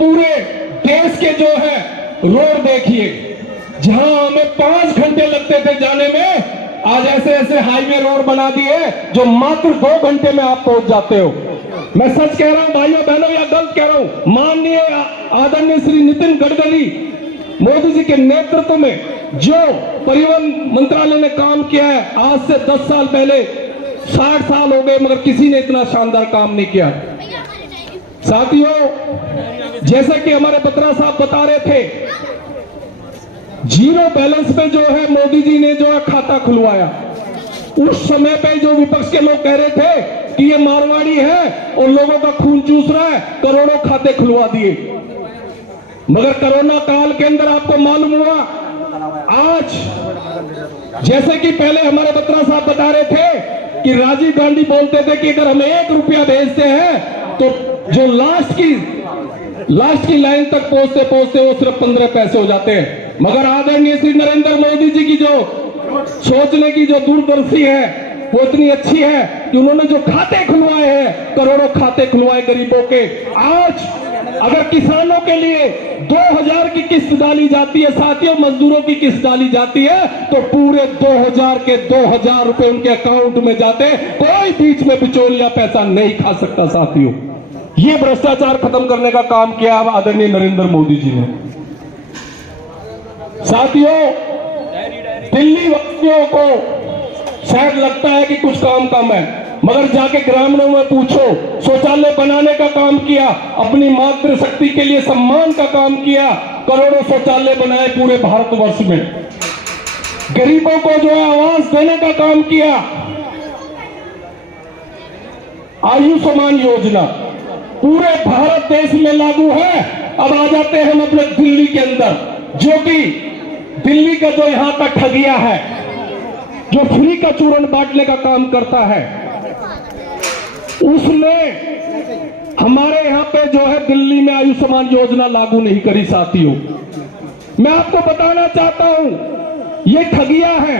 पूरे देश के जो है रोड देखिए, जहां हमें 5 घंटे लगते थे जाने में, आज ऐसे ऐसे हाईवे रोड बना दिए जो मात्र 2 घंटे में आप पहुंच जाते हो। मैं सच कह रहा हूं भाइयों बहनों या गलत कह रहा हूं? माननीय आदरणीय श्री नितिन गडकरी मोदी जी के नेतृत्व में जो परिवहन मंत्रालय ने काम किया है, आज से 10 साल पहले 60 साल हो गए मगर किसी ने इतना शानदार काम नहीं किया। साथियों, जैसा कि हमारे बत्रा साहब बता रहे थे, जीरो बैलेंस पे जो है मोदी जी ने जो है खाता खुलवाया। उस समय पे जो विपक्ष के लोग कह रहे थे कि ये मारवाड़ी है और लोगों का खून चूस रहा है, करोड़ों खाते खुलवा दिए। मगर कोरोना काल के अंदर आपको मालूम हुआ, आज जैसे कि पहले हमारे बत्रा साहब बता रहे थे कि राजीव गांधी बोलते थे कि अगर हम 1 रुपया भेजते हैं तो जो लास्ट की लाइन तक पहुंचते पहुंचते वो सिर्फ 15 पैसे हो जाते हैं। मगर आदरणीय श्री नरेंद्र मोदी जी की जो सोचने की जो दूरदर्शी है वो इतनी अच्छी है कि उन्होंने जो खाते खुलवाए हैं, करोड़ों खाते खुलवाए गरीबों के। आज अगर किसानों के लिए 2000 की किस्त डाली जाती है साथियों, मजदूरों की किस्त डाली जाती है, तो पूरे 2000 के 2000 रुपए उनके अकाउंट में जाते हैं। कोई बीच में बिचौलिया पैसा नहीं खा सकता साथियों। ये भ्रष्टाचार खत्म करने का काम किया आदरणीय नरेंद्र मोदी जी ने। साथियों, दिल्ली वासियों को शायद लगता है कि कुछ काम कम है, मगर जाके ग्रामीणों में पूछो, शौचालय बनाने का काम किया, अपनी मातृशक्ति के लिए सम्मान का काम किया, करोड़ों शौचालय बनाए पूरे भारतवर्ष में। गरीबों को जो है आवास देने का काम किया, आयुष्मान योजना पूरे भारत देश में लागू है। अब आ जाते हैं हम अपने दिल्ली के अंदर, जो कि दिल्ली का जो यहां का ठगिया है, जो फ्री का चूरन बांटने का काम करता है, उसने हमारे यहां पे जो है दिल्ली में आयुष्मान योजना लागू नहीं करी साथियों। मैं आपको बताना चाहता हूं, ये ठगिया है।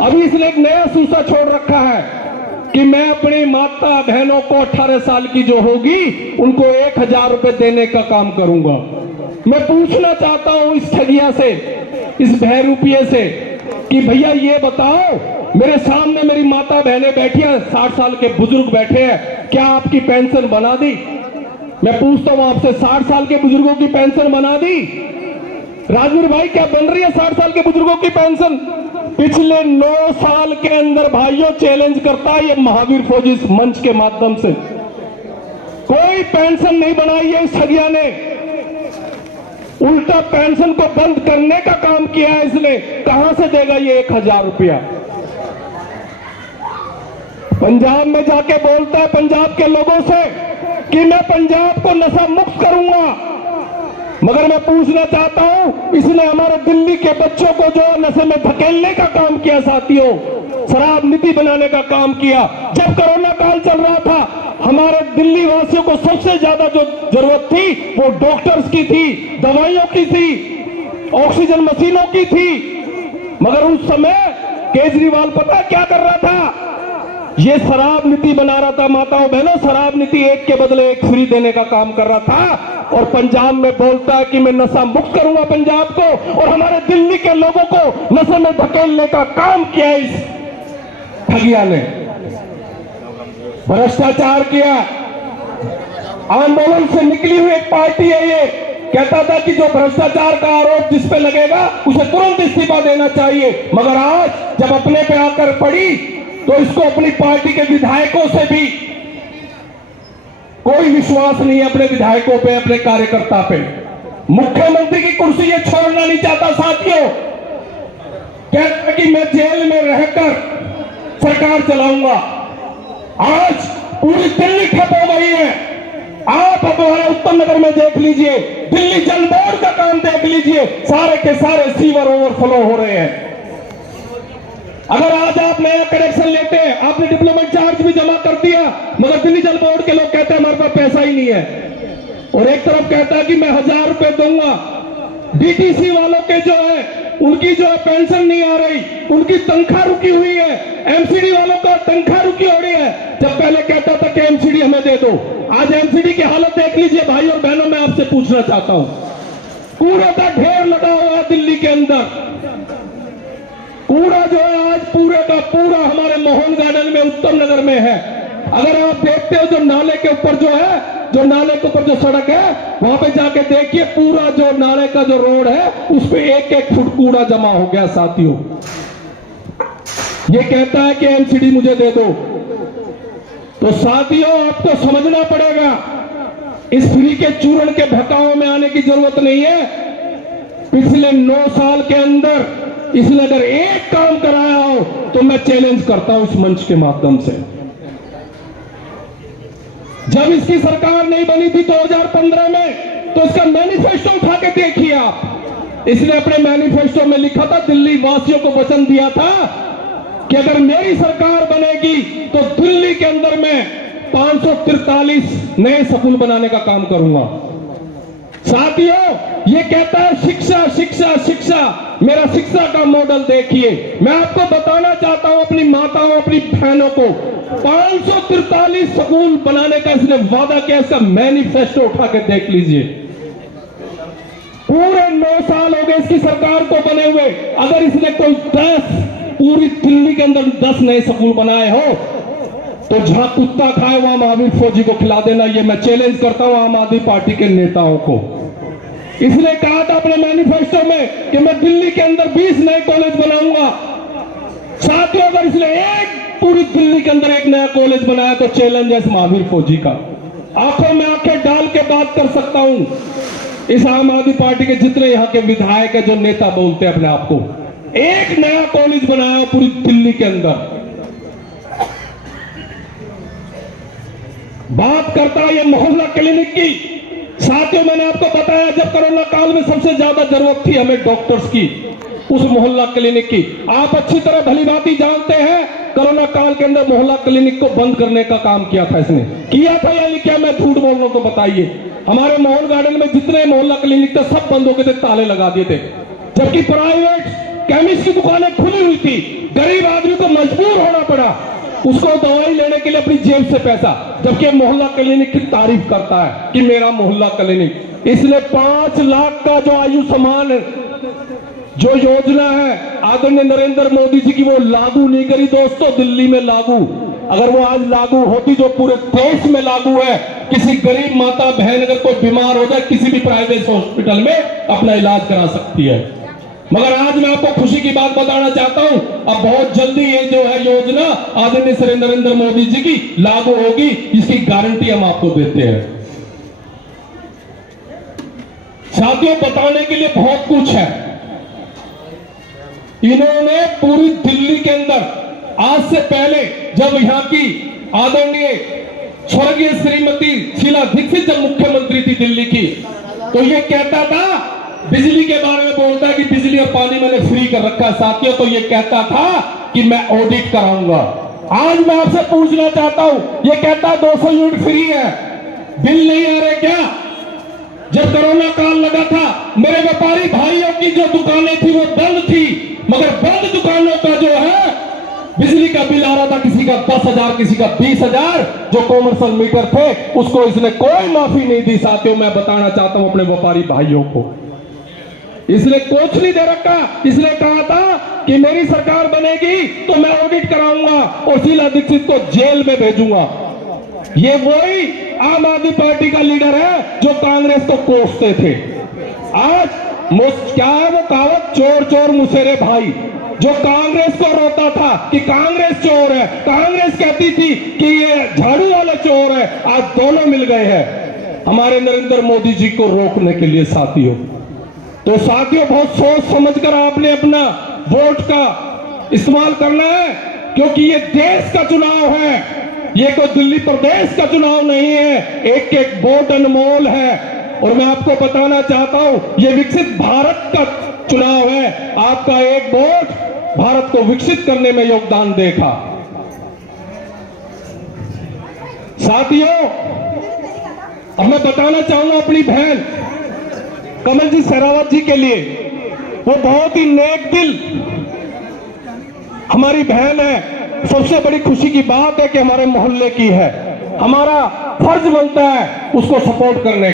अभी इसने एक नया सूसा छोड़ रखा है कि मैं अपनी माता बहनों को 18 साल की जो होगी उनको 1000 रुपए देने का काम करूंगा। मैं पूछना चाहता हूं इस ठगिया से, इस बहरूपिये से, कि भैया ये बताओ, मेरे सामने मेरी माता बहनें बैठी हैं, 60 साल के बुजुर्ग बैठे हैं, क्या आपकी पेंशन बना दी? मैं पूछता हूं आपसे, 60 साल के बुजुर्गों की पेंशन बना दी? राजवीर भाई, क्या बन रही है 60 साल के बुजुर्गों की पेंशन? पिछले 9 साल के अंदर भाइयों चैलेंज करता है ये महावीर फौजी इस मंच के माध्यम से, कोई पेंशन नहीं बनाई है इस ठगिया ने। उल्टा पेंशन को बंद करने का काम किया है इसने। कहां से देगा ये 1000 रुपया? पंजाब में जाके बोलता है पंजाब के लोगों से कि मैं पंजाब को नशा मुक्त करूंगा, मगर मैं पूछना चाहता हूं, इसने हमारे दिल्ली के बच्चों को जो नशे में धकेलने का काम किया साथियों, शराब नीति बनाने का काम किया। जब कोरोना काल चल रहा था, हमारे दिल्ली वासियों को सबसे ज्यादा जो जरूरत थी वो डॉक्टर्स की थी, दवाइयों की थी, ऑक्सीजन मशीनों की थी। मगर उस समय केजरीवाल पता क्या कर रहा था? ये शराब नीति बना रहा था। माताओं बहनों, शराब नीति एक के बदले एक फ्री देने का काम कर रहा था। और पंजाब में बोलता है कि मैं नशा मुक्त करूंगा पंजाब को, और हमारे दिल्ली के लोगों को नशे में धकेलने का काम किया इस ठगिया ने। भ्रष्टाचार किया। आंदोलन से निकली हुई एक पार्टी है ये। कहता था कि जो भ्रष्टाचार का आरोप जिस पे लगेगा उसे तुरंत इस्तीफा देना चाहिए, मगर आज जब अपने पे आकर पड़ी तो इसको अपनी पार्टी के विधायकों से भी कोई विश्वास नहीं है, अपने विधायकों पे, अपने कार्यकर्ता पे। मुख्यमंत्री की कुर्सी ये छोड़ना नहीं चाहता साथियों। कहता कि मैं जेल में रहकर सरकार चलाऊंगा। आज पूरी दिल्ली ठप हो गई है। आप हमारे उत्तम नगर में देख लीजिए, दिल्ली जल बोर्ड का काम देख लीजिए, सारे के सारे सीवर ओवरफ्लो हो रहे हैं। अगर आज आप नया कनेक्शन लेते हैं, आपने डिप्लोमेट चार्ज भी जमा कर दिया, मगर दिल्ली जल बोर्ड के लोग कहते हैं हमारे पास पैसा ही नहीं है। और एक तरफ कहता है कि मैं 1000 रुपए दूंगा। डीटीसी वालों के जो है उनकी जो है पेंशन नहीं आ रही, उनकी तनख्वाह रुकी हुई है, एमसीडी वालों का तनख्वाह रुकी हो रही है। जब पहले कहता था कि एमसीडी हमें दे दो, आज एमसीडी की हालत देख लीजिए भाई और बहनों। मैं आपसे पूछना चाहता हूं, कूड़े का ढेर लगा हुआ है दिल्ली के अंदर। कूड़ा जो है आज पूरे का पूरा हमारे मोहन गार्डन में, उत्तम नगर में है। अगर आप देखते हो जो नाले के ऊपर जो है, जो नाले के ऊपर जो सड़क है, वहां पे जाके देखिए, पूरा जो नाले का जो रोड है उस पे एक एक फुट कूड़ा जमा हो गया साथियों। ये कहता है कि एमसीडी मुझे दे दो। तो साथियों आपको समझना पड़ेगा, इस फ्री के चूर्ण के भकाओं में आने की जरूरत नहीं है। पिछले 9 साल के अंदर इसने अगर एक काम कराया हो तो मैं चैलेंज करता हूं इस मंच के माध्यम से। जब इसकी सरकार नहीं बनी थी 2015 में, तो इसका मैनिफेस्टो उठा के देखिए आप। इसने अपने मैनिफेस्टो में लिखा था, दिल्ली वासियों को वचन दिया था कि अगर मेरी सरकार बनेगी तो दिल्ली के अंदर मैं 543 नए स्कूल बनाने का काम करूंगा। साथियों ये कहता है शिक्षा शिक्षा शिक्षा, मेरा शिक्षा का मॉडल देखिए। मैं आपको बताना चाहता हूं अपनी माताओं, अपनी बहनों को, 543 स्कूल बनाने का इसने वादा किया। इसका मैनिफेस्टो उठा के देख लीजिए। पूरे 9 साल हो गए इसकी सरकार को बने हुए, अगर इसने कोई 10 पूरी दिल्ली के अंदर 10 नए स्कूल बनाए हो तो जहां कुत्ता खाए वहां महावीर फौजी को खिला देना। ये मैं चैलेंज करता हूं आम आदमी पार्टी के नेताओं को। इसने कहा था अपने मैनिफेस्टो में कि मैं दिल्ली के अंदर 20 नए कॉलेज बनाऊंगा। साथियों अगर इसने पूरी दिल्ली के अंदर एक नया कॉलेज बनाया तो चैलेंज है इस महावीर फौजी का। आंखों में आंखें डाल के बात कर सकता हूं, इस आम आदमी पार्टी के जितने यहां के विधायक है, जो नेता बोलते हैं अपने आप को, एक नया कॉलेज बनाया पूरी दिल्ली के अंदर। बात करता है ये मोहल्ला क्लिनिक की। साथियों मैंने आपको बताया जब कोरोना काल में सबसे ज्यादा जरूरत थी हमें डॉक्टर्स की, उस मोहल्ला क्लिनिक की। आप अच्छी तरह भलीभांति जानते हैं कोरोना काल के अंदर मोहल्ला क्लिनिक को बंद करने का काम किया था इसने। किया था यानी क्या मैं झूठ बोल रहा हूं तो बताइए। हमारे मोहन गार्डन में जितने मोहल्ला क्लिनिक थे सब बंद हो गए थे, ताले लगा दिए थे। जबकि प्राइवेट केमिस्ट की दुकानें खुली हुई थी। गरीब आदमी को मजबूर होना पड़ा उसको दवाई लेने के लिए अपनी जेब से पैसा, जबकि मोहल्ला क्लिनिक की तारीफ करता है कि मेरा मोहल्ला क्लिनिक। इसने 5 लाख का जो आयुष्मान जो योजना है आदरणीय नरेंद्र मोदी जी की, वो लागू नहीं करी दोस्तों दिल्ली में लागू। अगर वो आज लागू होती जो पूरे देश में लागू है, किसी गरीब माता बहन अगर कोई बीमार हो जाए किसी भी प्राइवेट हॉस्पिटल में अपना इलाज करा सकती है। मगर आज मैं आपको खुशी की बात बताना चाहता हूं, अब बहुत जल्दी ये जो है योजना आदरणीय श्री नरेंद्र मोदी जी की लागू होगी, इसकी गारंटी हम आपको देते हैं। साथियों बताने के लिए बहुत कुछ है। इन्होंने पूरी दिल्ली के अंदर आज से पहले जब यहां की आदरणीय स्वर्गीय श्रीमती शीला दीक्षित जब मुख्यमंत्री थी दिल्ली की, तो ये कहता था, बिजली के बारे में बोलता है कि बिजली और पानी मैंने फ्री कर रखा है। साथियों तो ये कहता था कि मैं ऑडिट कराऊंगा। आज मैं आपसे पूछना चाहता हूं, ये कहता है 200 यूनिट फ्री है, बिल नहीं आ रहे क्या? जब कोरोना काल लगा था मेरे व्यापारी भाइयों की जो दुकानें थी वो बंद थी, मगर बंद दुकानों का जो है बिजली का बिल आ रहा था, किसी का 10,000 किसी का 20,000। जो कॉमर्शियल मीटर थे उसको इसने कोई माफी नहीं दी। साथियों मैं बताना चाहता हूं अपने व्यापारी भाइयों को, इसने कुछ नहीं दे रखा। इसने कहा था कि मेरी सरकार बनेगी तो मैं ऑडिट कराऊंगा और शीला दीक्षित को जेल में भेजूंगा। ये वही आम आदमी पार्टी का लीडर है जो कांग्रेस को कोसते थे। आज क्या है वो कहावत, चोर चोर मुसेरे भाई। जो कांग्रेस को रोता था कि कांग्रेस चोर है, कांग्रेस कहती थी कि ये झाड़ू वाले चोर है, आज दोनों मिल गए हैं हमारे नरेंद्र मोदी जी को रोकने के लिए। साथियों तो साथियों बहुत सोच समझकर आपने अपना वोट का इस्तेमाल करना है, क्योंकि ये देश का चुनाव है, ये कोई दिल्ली प्रदेश का चुनाव नहीं है। एक एक वोट अनमोल है और मैं आपको बताना चाहता हूं ये विकसित भारत का चुनाव है। आपका एक वोट भारत को विकसित करने में योगदान देगा। साथियों अब मैं बताना चाहूंगा अपनी बहन कमल जी सहरावत जी के लिए, वो बहुत ही नेक दिल हमारी बहन है। सबसे बड़ी खुशी की बात है कि हमारे मोहल्ले की है। हमारा फर्ज बनता है उसको सपोर्ट करने